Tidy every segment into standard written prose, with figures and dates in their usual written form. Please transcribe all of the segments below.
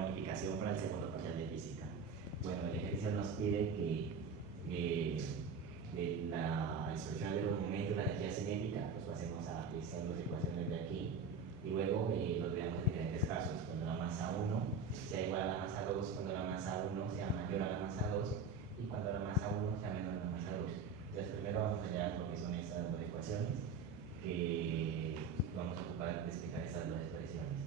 bonificación para el segundo parcial de física. Bueno, el ejercicio nos pide que de la expresión de los momentos, la energía cinética, pues pasemos a estas dos ecuaciones de aquí y luego los veamos en diferentes casos. Cuando la masa 1 sea igual a la masa 2, cuando la masa 1 sea mayor a la masa 2 y cuando la masa 1 sea menor a la masa 2. Entonces primero vamos a hallar lo que son estas dos ecuaciones que vamos a ocupar de explicar estas dos expresiones.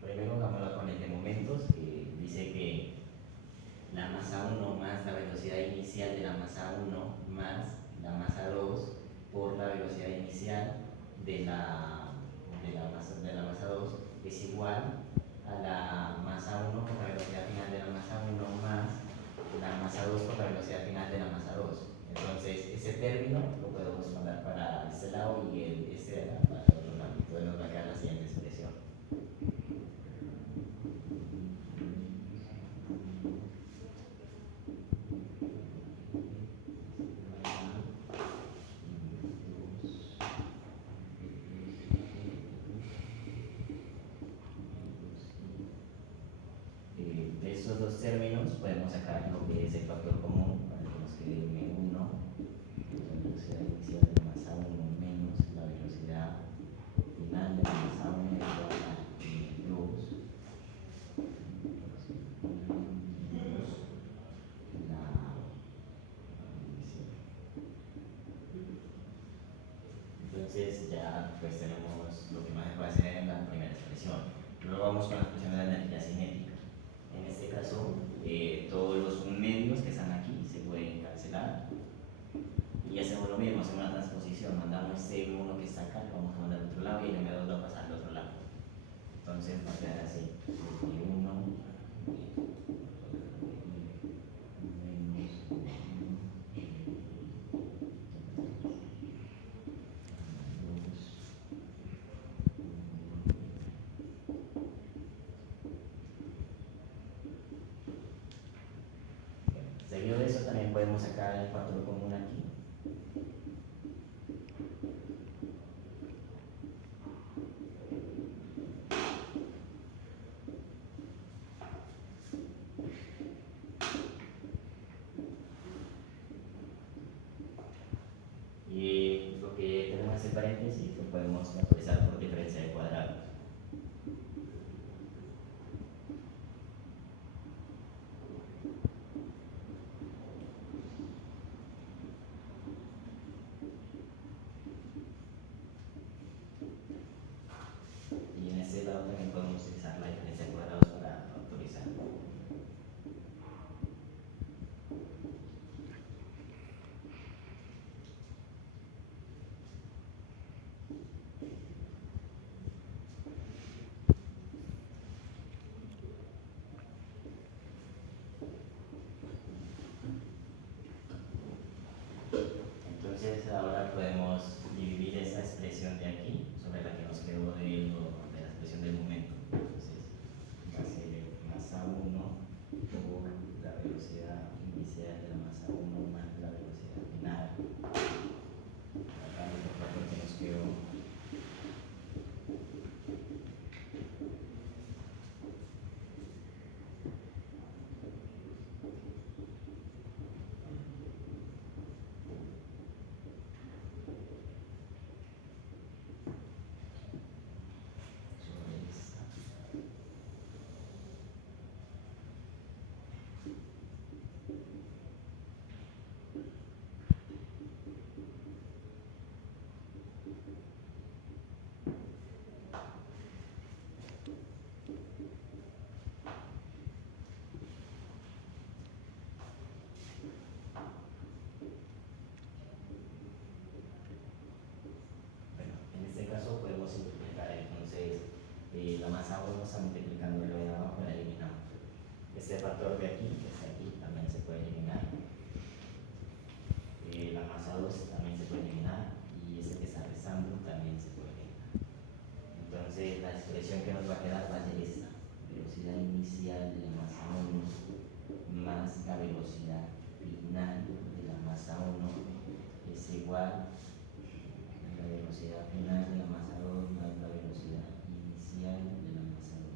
Primero vamos a con el de momentos, que dice que la masa 1 más la velocidad inicial de la masa 1 más la masa 2 por la velocidad inicial de la masa 2 es igual a la masa 1 por la velocidad final de la masa 1 más la masa 2 por la velocidad final de la masa 2. Entonces, ese término lo podemos mandar para este lado y este para el otro lado. Entonces nos va a quedar la siguiente expresión. De estos dos términos podemos sacar lo que es el factor común, para que nos quede M1, la velocidad inicial de la masa 1 menos la velocidad final de la masa 1 igual a M2 entonces ya pues tenemos lo que más se puede hacer en la primera expresión. Luego vamos con la expresión de la energía cinética. En este caso, todos los medios que están aquí se pueden cancelar y hacemos lo mismo, hacemos una transposición, mandamos este M1 que está acá, lo vamos a mandar al otro lado y el M2 va a pasar al otro lado. Entonces va a quedar así, M1 seguido de eso también podemos sacar el factor común aquí. Y lo que tenemos ese paréntesis lo podemos factorizar por diferencia de cuadrados. Y en este lado también podemos utilizar la diferencia de cuadrados para factorizar. Entonces ahora podemos dividir esta expresión de aquí sobre la que nos quedó de la expresión del momento. Entonces va a ser masa 1 por la velocidad inicial de la masa 1 más la velocidad final. Acá el factor que nos quedó sobre esta. Bueno, en este caso podemos simplificar, entonces la masa 1 está multiplicando lo de abajo, la eliminamos. Este factor de aquí, que está aquí, también se puede eliminar. La masa 2 también se puede eliminar y este que está restando también se puede eliminar. Entonces la expresión que nos va a quedar va a ser esta: velocidad inicial de la masa 1 más la velocidad final de la masa 1 es igual a la velocidad final de la masa 2 más la velocidad inicial de la masa 2.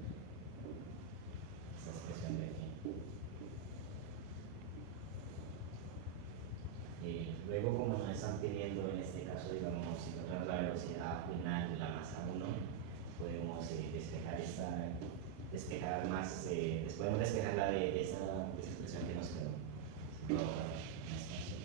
Esta Luego, como nos están pidiendo en este caso, digamos, si encontramos la velocidad final de la masa 1, podemos despejar más, podemos despejarla de esa expresión que nos quedó. Ahora, una expansión.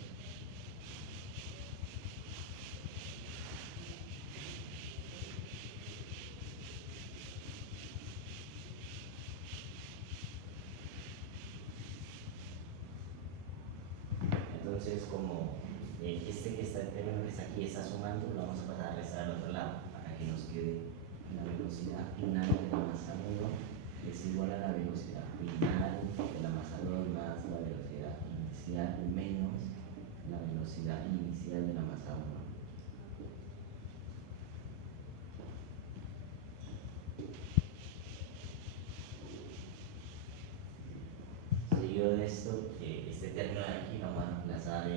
Entonces, como el término que está aquí está sumando, lo vamos a pasar a restar al otro lado para que nos quede la velocidad final de la masa 1 es igual a la velocidad final de la masa 2 más la velocidad inicial menos la velocidad inicial de la masa 1. Seguido de esto, este término de aquí lo vamos a reemplazar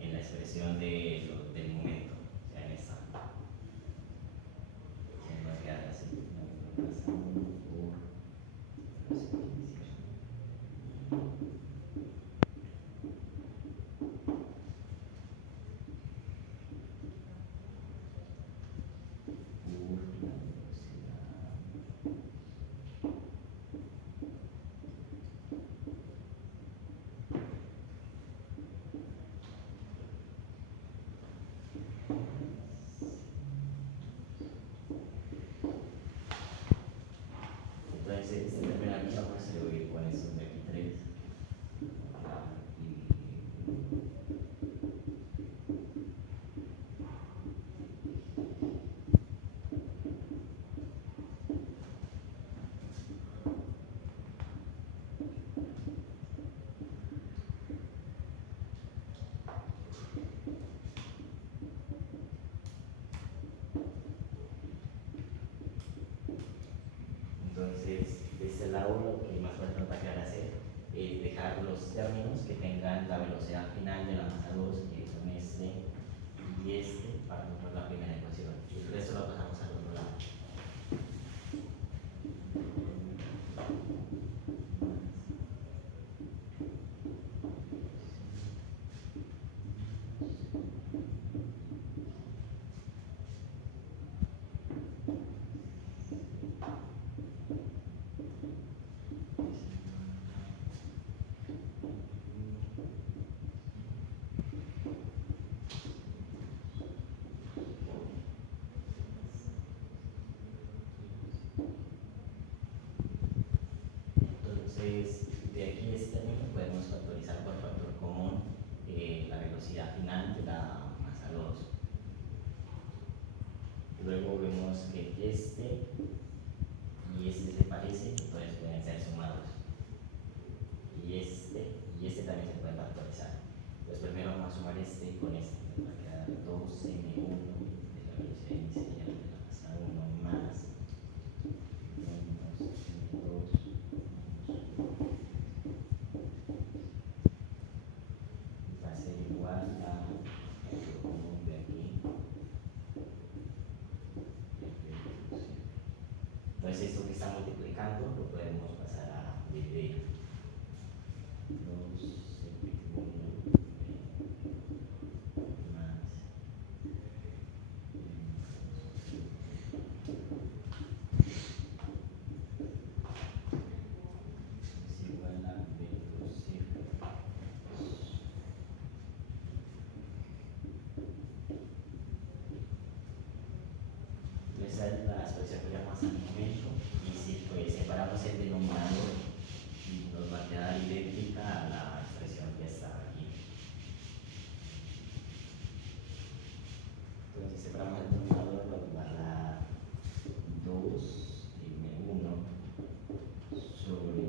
en la expresión del momento, o sea, en esta. Se va a quedar así, la masa 1 por velocidad inicial. Entonces, este término aquí vamos a escribir con estos de aquí 3. Entonces, de este lado, lo que más nos va a quedar hacer es dejar los términos que tengan la velocidad final de la masa 2, que son este y este, para nosotros la primera ecuación. Y el resto lo pasamos al otro lado. Entonces, de aquí este término podemos factorizar por factor común la velocidad final de la masa 2. Luego vemos que este y este se parecen, entonces pueden ser sumados. Y este también se puede factorizar. Pues primero vamos a sumar este con este. Nos va a quedar 2m1 de la velocidad inicial de la masa 1 más menos m2 va a ser igual a el común de aquí. Entonces esto que está multiplicando lo podemos pasar a dividir. 2m1 más es igual a b2c. Esa es la expresión que llamamos al momento. Y si pues separamos el denominador, nos va a quedar idéntica a la expresión que está aquí. Entonces separamos el denominador, nos va a dar 2m1 sobre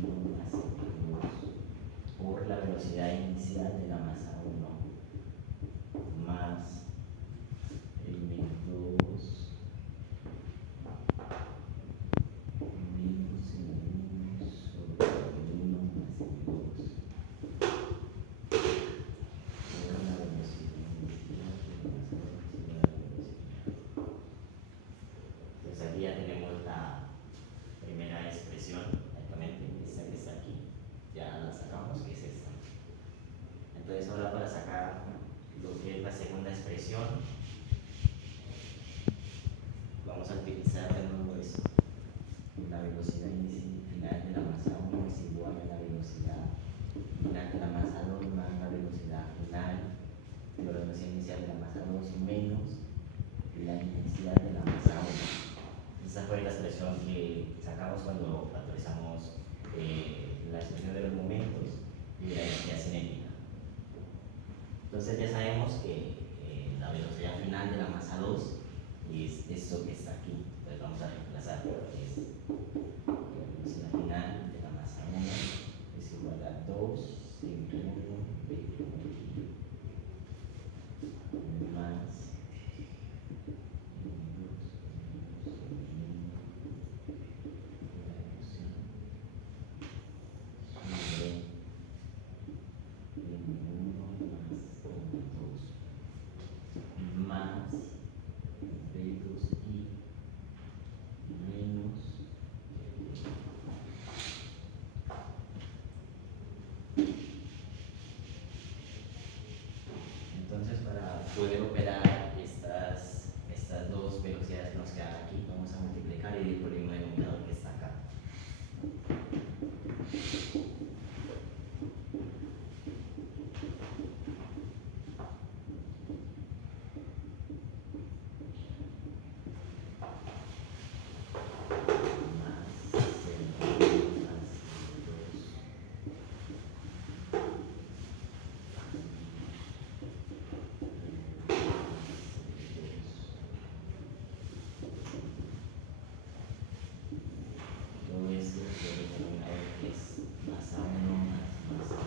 m1 más m2 por la velocidad inicial de la masa 1 más m2 menos m1 sobre m1 más m2 por la velocidad inicial de la masa 2 igual a la velocidad. Entonces aquí ya tenemos la primera expresión, exactamente, esta que está aquí, ya la sacamos, que es esta. Entonces ahora para sacar lo que es la segunda expresión, vamos a utilizar de nuevo esto. La velocidad final de la masa 1 es igual a la velocidad final de la masa 2 más la velocidad final de la velocidad inicial de la masa 2 menos la inicial de la masa 1. Esa fue la expresión que sacamos cuando factorizamos la expresión de los momentos y la energía cinética. Entonces ya sabemos que la velocidad final de la masa 2 es esto que está aquí. Entonces vamos a reemplazar, es la velocidad final de la masa 1 es igual a 2 entre 1 más entonces para poder operar estas dos velocidades que nos quedan aquí, vamos a multiplicar y dividir por el mismo denominador que está acá. Todo esto por el denominador que es masa 1 más masa 2.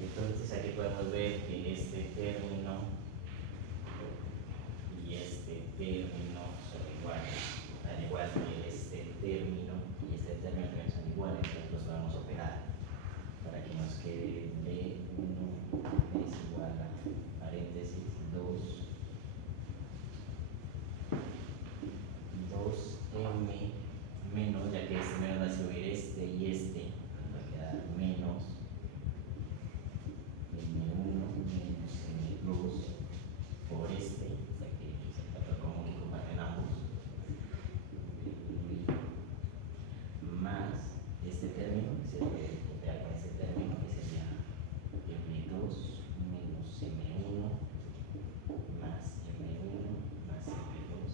Entonces aquí podemos ver que este término y este término son iguales, al igual que este término y este término también son iguales, entonces los vamos a operar para que nos quede B1 es igual a paréntesis 2m menos, ya que este menos va a subir este y este, va a quedar menos m1 menos m2 por este, ya que es el factor común que comparten ambos, más este término que se puede copiar con este término que sería m2 menos m1 más m1 más m2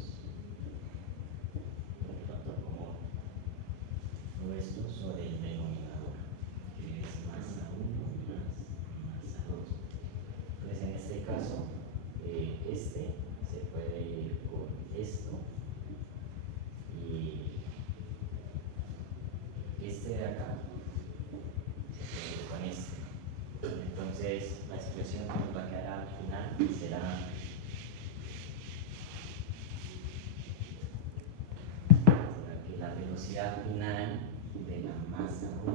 por el factor común. Todo esto sobre el denominador, que es masa 1 más masa 2. Entonces, en este caso, este se puede ir con esto y este de acá se puede ir con este. Entonces, la expresión que nos va a quedar al final será que la velocidad final de la masa 1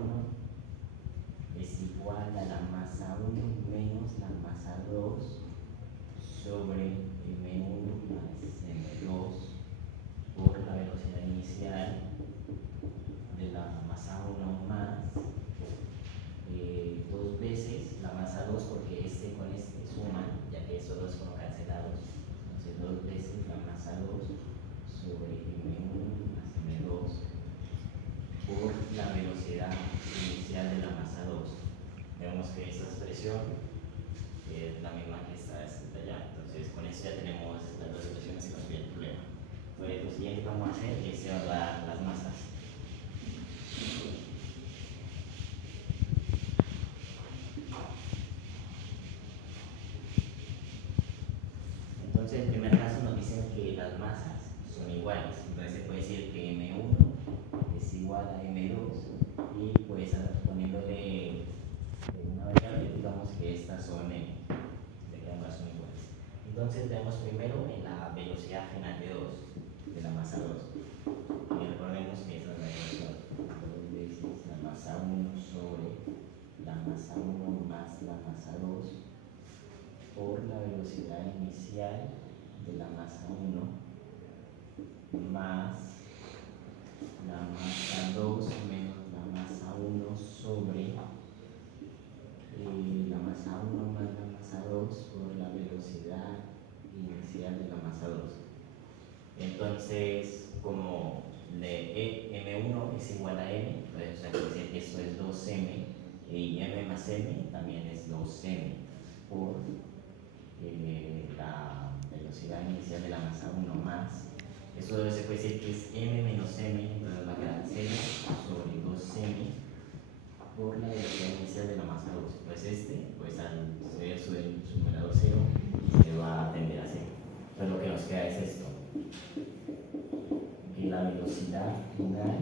es igual a la masa 1 menos la masa 2 sobre m1 más m2 por la velocidad inicial de la masa 1 más dos veces la masa 2 porque este con este suman, ya que estos dos fueron cancelados, entonces dos veces la masa 2 sobre m1 más m2 por la velocidad inicial de la masa 2. Vemos que esta expresión es la misma que está escrita allá. Entonces, con esto ya tenemos las dos expresiones y nos viene el problema. Entonces, lo siguiente que vamos a hacer es evaluar las masas. Entonces, en primer caso nos dicen que las masas son iguales. Entonces, se puede decir que M1 es igual a M2 y pues poniéndole una variable, digamos que estas son de que ambas son iguales. Entonces, veamos primero en la velocidad final de la masa 2. Y recordemos que esa es la ecuación. 2 veces la masa 1 sobre la masa 1 más la masa 2 por la velocidad inicial de la masa 1 más la masa 2 menos la masa 1 sobre inicial de la masa 2. Entonces, como M1 es igual a M, pues, o sea, quiere decir que esto es 2M y M más M también es 2M por la velocidad inicial de la masa 1 más. Eso se puede decir que es M menos M, entonces va a quedar 0 sobre 2M por la velocidad inicial de la masa 2. Pues pues al ser su numerador 0, se va a tender a 0. Entonces lo que nos queda es esto, que la velocidad final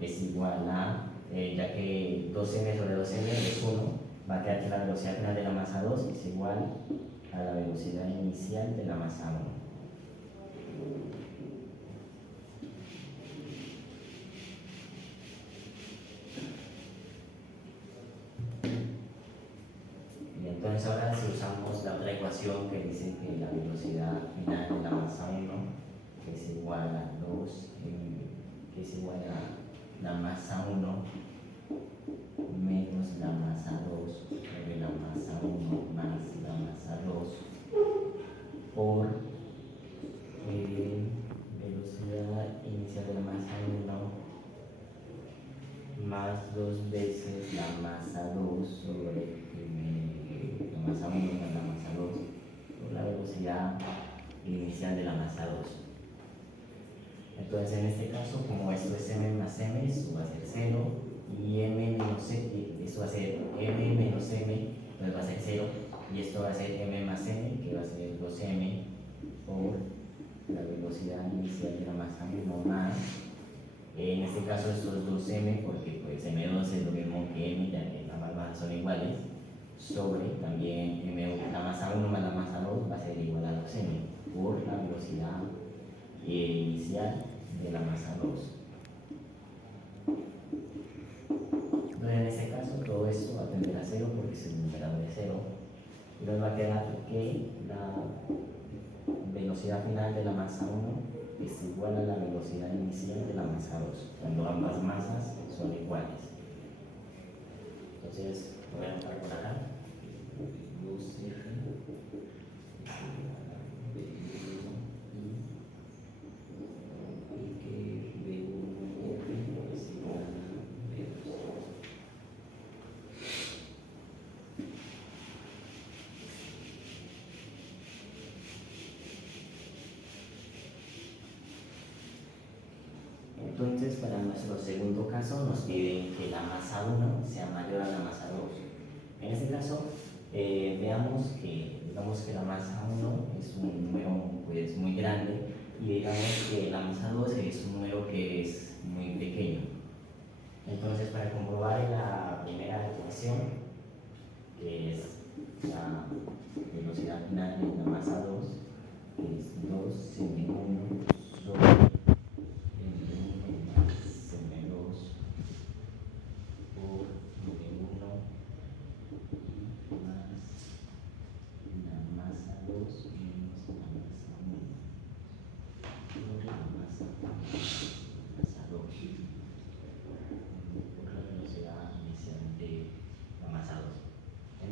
es igual a, ya que 2m sobre 2m es 1, va a quedar que la velocidad final de la masa 2 es igual a la velocidad inicial de la masa 1. Y entonces ahora si usamos la otra ecuación que dice que la velocidad final de la masa 1 es igual a 2, que es igual a la masa 1 menos la masa 2 sobre la masa 1 más la masa 2 por velocidad inicial de la masa 1 más 2 veces la masa 2 sobre la masa 1 más la masa 2 por la velocidad inicial de la masa 2. Entonces en este caso, como esto es m más m, esto va a ser 0 y m menos m, esto va a ser m menos m, entonces va a ser 0 y esto va a ser m más m, que va a ser 2m por la velocidad inicial de la masa 1 más, en este caso esto es 2m porque pues m2 es lo mismo que m, ya que ambas masas son iguales, sobre también la masa 1 más la masa 2 va a ser igual a 2m por la velocidad inicial de la masa 2. Entonces en este caso todo esto va a tender a 0 porque es el numerador de 0 y nos va a quedar que la velocidad final de la masa 1 es igual a la velocidad inicial de la masa 2 cuando ambas masas son iguales. Entonces voy a anotar por acá 2R Entonces, para nuestro segundo caso, nos piden que la masa 1 sea mayor a la masa 2. En este caso, digamos que la masa 1 es un número pues, muy grande y digamos que la masa 2 es un número que es muy pequeño. Entonces, para comprobar la primera ecuación, que es la velocidad final de la masa 2, que es 2m1 sobre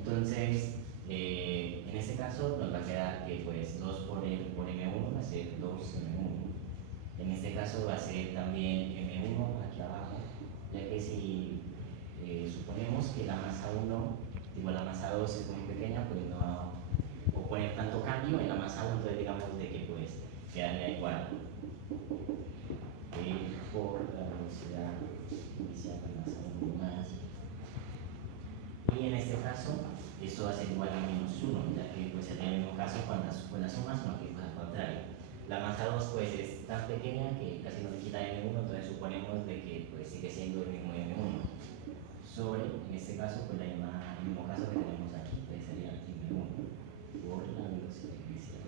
Entonces, en este caso nos va a quedar que pues 2 por M1 va a ser 2M1. En este caso va a ser también M1 aquí abajo, ya que si suponemos que la masa 1 igual a la masa 2 es muy pequeña, pues no va a poner tanto cambio en la masa 1, entonces digamos de que pues quedaría igual por la velocidad inicial de la masa 1 más. Y en este caso, esto va a ser igual a menos 1, ya que pues sería el mismo caso con las sumas, no que pues al contrario. La masa 2 pues es tan pequeña que casi no le quita M1, entonces suponemos de que pues sigue siendo el mismo M1. Sobre, en este caso, pues el mismo caso que tenemos aquí, pues sería M1 por la velocidad inicial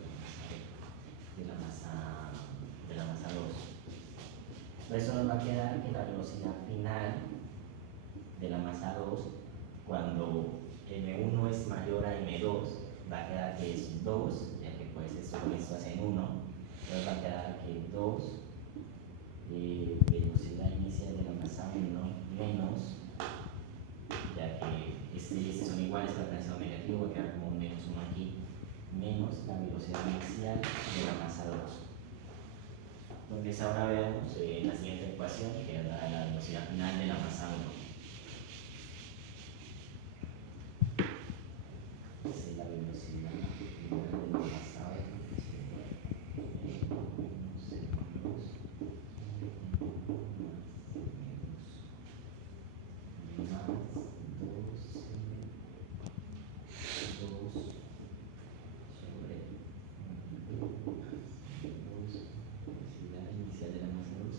de la masa 2. Entonces eso nos va a quedar que la velocidad final de la masa 2 cuando M1 es mayor a M2 va a quedar que es 2, ya que pues esto con esto hacen 1, entonces va a quedar que 2 velocidad inicial de la masa 1 menos, ya que estos son iguales, pero el signo negativo va a quedar como un menos 1 aquí, menos la velocidad inicial de la masa 2. Entonces ahora veamos la siguiente ecuación que da la velocidad final de la masa 1. Es la velocidad final de la masa 1 más 2 sobre velocidad inicial de la masa 2.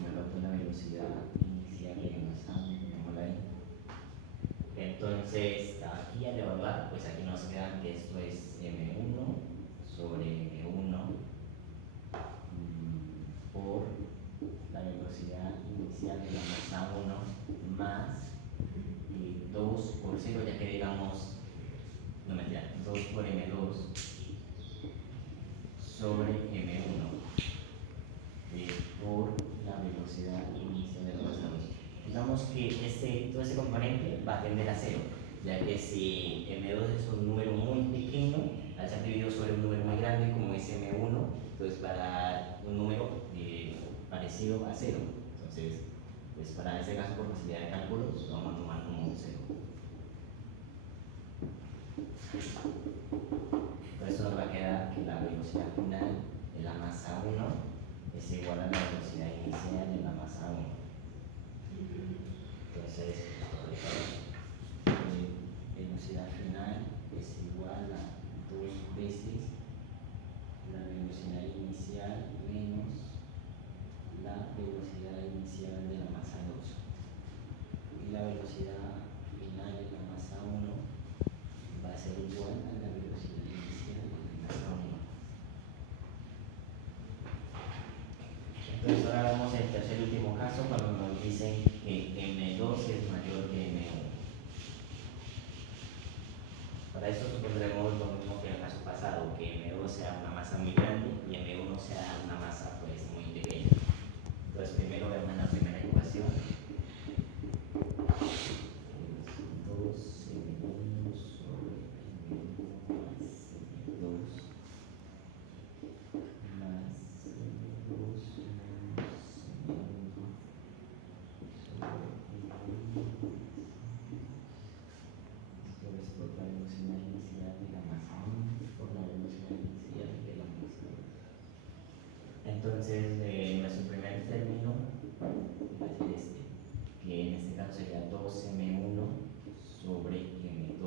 Me falta la velocidad inicial de la masa 1, pongámosla ahí. Entonces, aquí al evaluar, pues aquí nos queda que esto es m1 sobre m1 por la velocidad inicial de la masa 1 más 2 por 0, ya que digamos, no mentira, 2 por m2 sobre m1 por la velocidad inicial de la masa 2. Digamos que todo este componente va a tender a 0, ya que si m2 es un número muy pequeño, al ser dividido sobre un número muy grande como es m1, entonces va a dar un número parecido a 0. Entonces, pues para ese caso, por facilidad de cálculos, lo vamos a tomar como 0. Entonces nos va a quedar que la velocidad final de la masa 1 es igual a la velocidad inicial de la masa 1. Entonces, velocidad final es igual a 2 veces la velocidad inicial menos la velocidad inicial de la masa 2. Y la velocidad final de la masa 1 va a ser igual a la velocidad inicial de la masa 1. Entonces ahora vamos al tercer y último caso cuando nos dicen que m2 es mayor que m1. Para eso supondremos lo mismo que en el caso pasado, que m2 sea una masa muy grande y m1 sea una masa pues muy pequeña. Entonces primero vemos la primera ecuación. 2m1 sobre m1 más m2 más m2 menos m1 sobre m1. Esto es por la velocidad inicial de la masa 1 por la velocidad inicial de la masa 2. Entonces, nuestro primer término va a ser este, que en este caso sería 2m1 sobre m2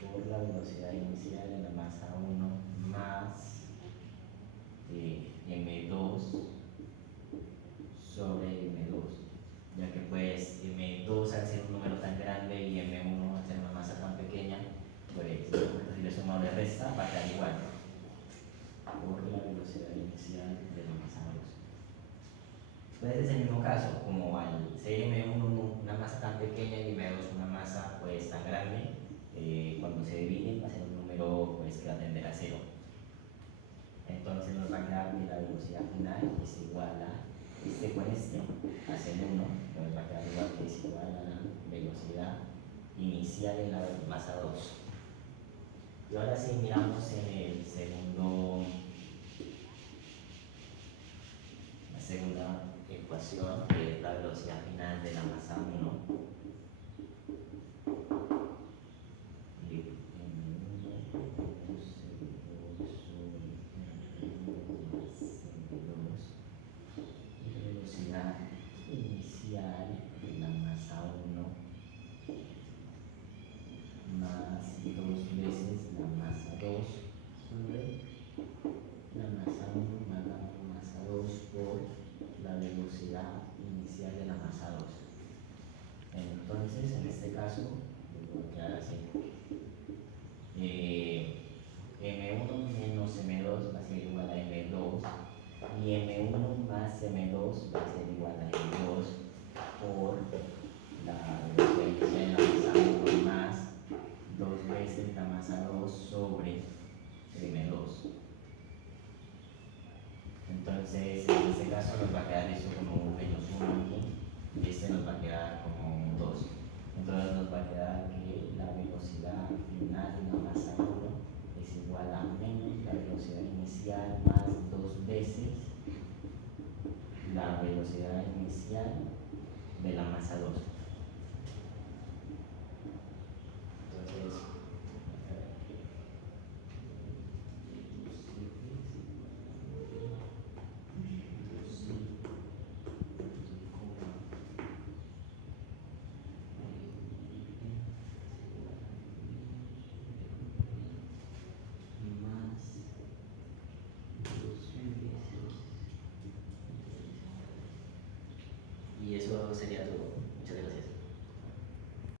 por la velocidad inicial de la masa 1 más m2 sobre m2, ya que pues m2 al ser un número tan grande y m1 al ser una masa tan pequeña, pues si le sumamos de resta va a quedar igual por la velocidad inicial de la masa 2. Entonces es el mismo caso, como al ser m1 una masa tan pequeña y m2 una masa pues tan grande, cuando se dividen va a ser un número pues que va a tender a 0. Entonces nos va a quedar que la velocidad final es igual a este con este, hacia el 1, nos va a quedar igual que es igual a la velocidad inicial en la masa 2. Y ahora sí miramos en la segunda ecuación, que es la velocidad final de la masa 1. Y m1 menos m2 sobre m1 más m2. Y velocidad inicial de la masa 1 más 2 veces la masa 2 sobre la masa 1 más la masa 2 por la velocidad inicial de la masa 2. Entonces, en este caso, voy a quedar así. M1 menos M2 va a ser igual a M2 y M1 más M2 va a ser igual a M2 por la velocidad inicial de la masa 1 más 2 veces la masa 2 sobre M2. Entonces, en este caso nos va a quedar esto como un menos 1 aquí y este nos va a quedar como un 2. Entonces nos va a quedar que la velocidad final de la masa 1 es igual a menos la velocidad inicial más 2 veces la velocidad inicial de la masa 2. Entonces, y eso sería todo.